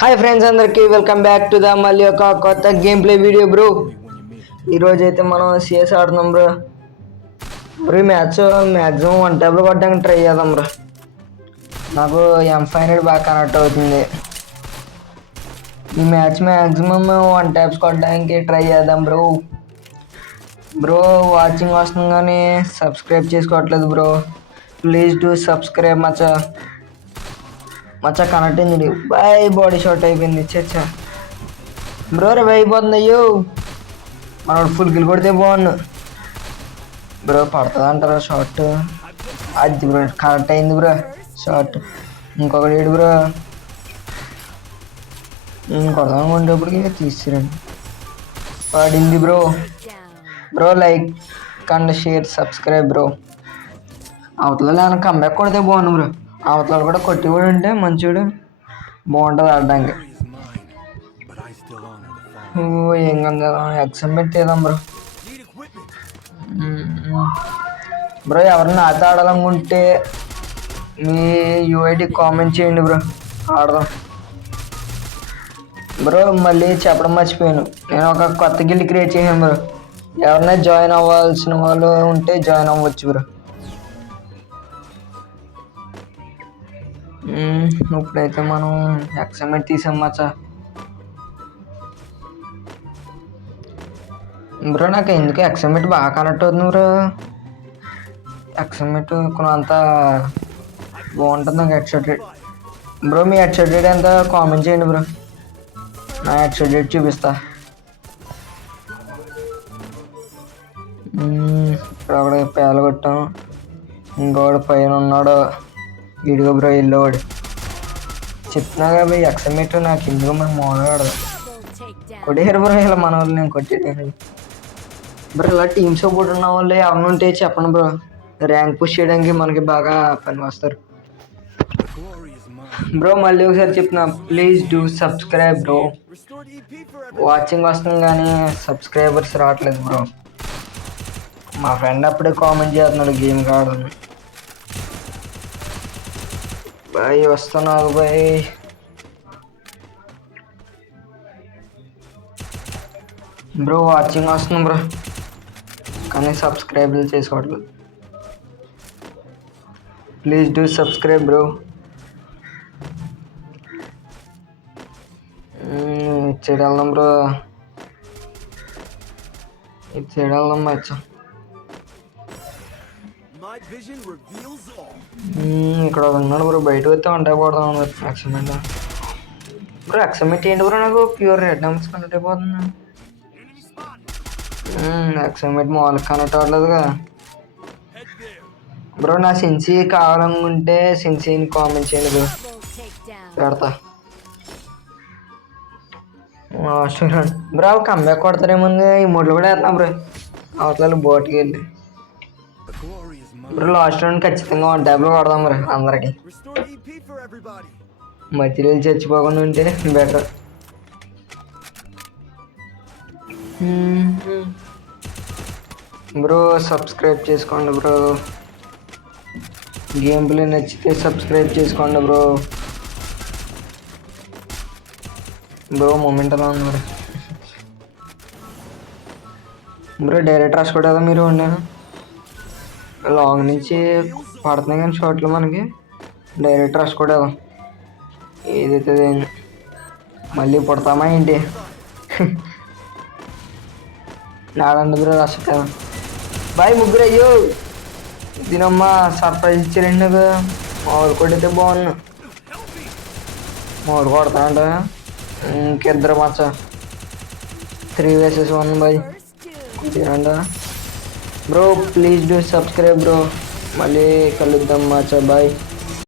Hi friends, అందరికి welcome back to the మళ్ళీ ఒక కొత్త గేమ్ ప్లే వీడియో బ్రో. ఈరోజు అయితే మనం సిఎస్ ఆడుతున్నాం బ్రో. బ్రో మ్యాచ్ మ్యాక్సిమం 1 ట్యాబ్లో కొట్టడానికి ట్రై చేద్దాం బ్రో. నాకు M500 బాగా కనెక్ట్ అవుతుంది. ఈ మ్యాచ్ మ్యాక్సిమం 1 ట్యాబ్స్ కొట్టడానికి ట్రై చేద్దాం బ్రో. బ్రో వాచింగ్ వస్తుంది కానీ సబ్స్క్రైబ్ చేసుకోవట్లేదు bro. Please do subscribe Maccha. Connect అయింది. బాడీ షాట్ అయిపోయింది. చచ్చా బ్రో రే అయిపోతుంది. అయ్యో మనోడు ఫుల్ కిల్ కొడితే బాగుండు బ్రో. పడుతుంది అంటారా షార్ట్? అది బ్రో కనెక్ట్ అయింది బ్రో షార్ట్. ఇంకొకటి ఏడు బ్రో. కొడదాం అనుకునేటప్పటికి తీసిరండి. పడింది bro. Like and share subscribe bro. అవతల నేను కంబ్యాక్ కొడితే బాగుండు బ్రో. అవతల కూడా కొట్టి కూడా ఉంటే మంచివాడు బాగుంటుంది ఆడడానికి. ఏం కదా ఎగ్జామ్ పెట్టేద్దాం బ్రో. బ్రో ఎవరన్నా ఆట ఆడాలనుకుంటే మీ యూఐడి కామెంట్ చేయండి బ్రో, ఆడదాం బ్రో. మళ్ళీ చెప్పడం మర్చిపోయాను, నేను ఒక కొత్త గిల్డ్ క్రియేట్ చేశాను బ్రో. ఎవరైనా జాయిన్ అవ్వాల్సిన వాళ్ళు ఉంటే జాయిన్ అవ్వచ్చు బ్రో. ఇప్పుడైతే మనం ఎక్సమెట్ తీసాం మచ్చా. బ్రో నాకు ఎందుకు ఎక్సమెట్ బాగా కనెక్ట్ అవుతుంది బ్రో. ఎక్సమెట్ కొంత బాగుంటుంది నాకు. హెడ్షాట్ రేట్ బ్రో, మీ హెడ్షాట్ రేట్ ఎంత కామెంట్ చేయండి బ్రో. నా హెడ్షాట్ రేట్ చూపిస్తా. ఇప్పుడు అక్కడ పేల కొట్టాం. ఇంకోడు పైన ఉన్నాడు వీడియో బ్రో. వెళ్ళేవాడు చెప్తున్నా కాబట్టి ఎక్సమెట్ నాకు ఎందుకు మరి మోనగాడు కొట్టేరు బ్రో. ఇలా మన వాళ్ళు నేను కొట్టేది బ్రో. ఇలా టీమ్ సపోర్ట్ ఉన్న వాళ్ళు ఎవరిని ఉంటే చెప్పండి బ్రో. ర్యాంక్ పుష్ చేయడానికి మనకి బాగా పని వస్తారు బ్రో. మళ్ళీ ఒకసారి చెప్తున్నా, please do subscribe bro. Watching వస్తుంది కానీ సబ్స్క్రైబర్స్ రావట్లేదు బ్రో. మా ఫ్రెండ్ అప్పుడే కామెంట్ చేస్తున్నాడు గేమ్ కావాలని. బాయ్ వస్తున్నావు బాయ్. బ్రో వాచింగ్ వస్తుంది బ్రో కానీ సబ్స్క్రైబ్ చేసుకోవట్లేదు. Please do subscribe bro. ఇటు సైడ్ వెళ్దాం బ్రో. ఇటు సైడ్ వెళ్దాం మ్యాచ్. ఇక్కడ ఉన్నాడు బ్రో. బయట వస్తే వంట అయిపోతాం ఎక్సమెట్ బ్రో. ఎక్సమెట్ ఏంటి బ్రో, నాకు ప్యూర్ రెడ్ నెంబర్స్ కనెక్ట్ అయిపోతుంది. ఎక్సమెట్ మామూలు కనెక్ట్ అవ్వట్లేదుగా బ్రో. నా సిన్సీ కావాలనుకుంటే సిన్సీని కామెంట్ చేయండి బ్రో, పెడతా. బ్రో కంబ్యాక్ కొడతారేమో ఈ మూడ్లు కూడా వేస్తాం బ్రో. అవతల బోట్కి వెళ్ళి బ్రో లాస్ట్ రౌండ్ ఖచ్చితంగా 1 ట్యాబ్లో కొడదాం బ్రో అందరికి. మధ్యలో చచ్చిపోకుండా ఉంటే బెటర్. బ్రో సబ్స్క్రైబ్ చేసుకోండి బ్రో. గేమ్ ప్లే నచ్చితే సబ్స్క్రైబ్ చేసుకోండి బ్రో. మూమెంట్ ఎలా ఉంది బ్రో. డైరెక్ట్ రష్ కొట్టేదా మీరు ఉండాను. లాంగ్ నుంచి పడుతున్నాయి కానీ షార్ట్లు మనకి. డైరెక్ట్ రష్ కొట్టేదాం ఏదైతే మళ్ళీ పుడతామా ఏంటి. నాడండి బ్రో రష్ కదా. బాయ్ ముగ్గురు. అయ్యో దీనమ్మా సర్ప్రైజ్ ఇచ్చారండి నాకు. మామిడి కొడితే బాగున్నా. మామిడి కొడతానంట. ఇంకిద్దరు మచ్చ 3 vs 1 బాయ్ కొట్టిరంట bro. Please do subscribe bro. మళ్ళీ కలుద్దాం మచ్చ. బాయ్.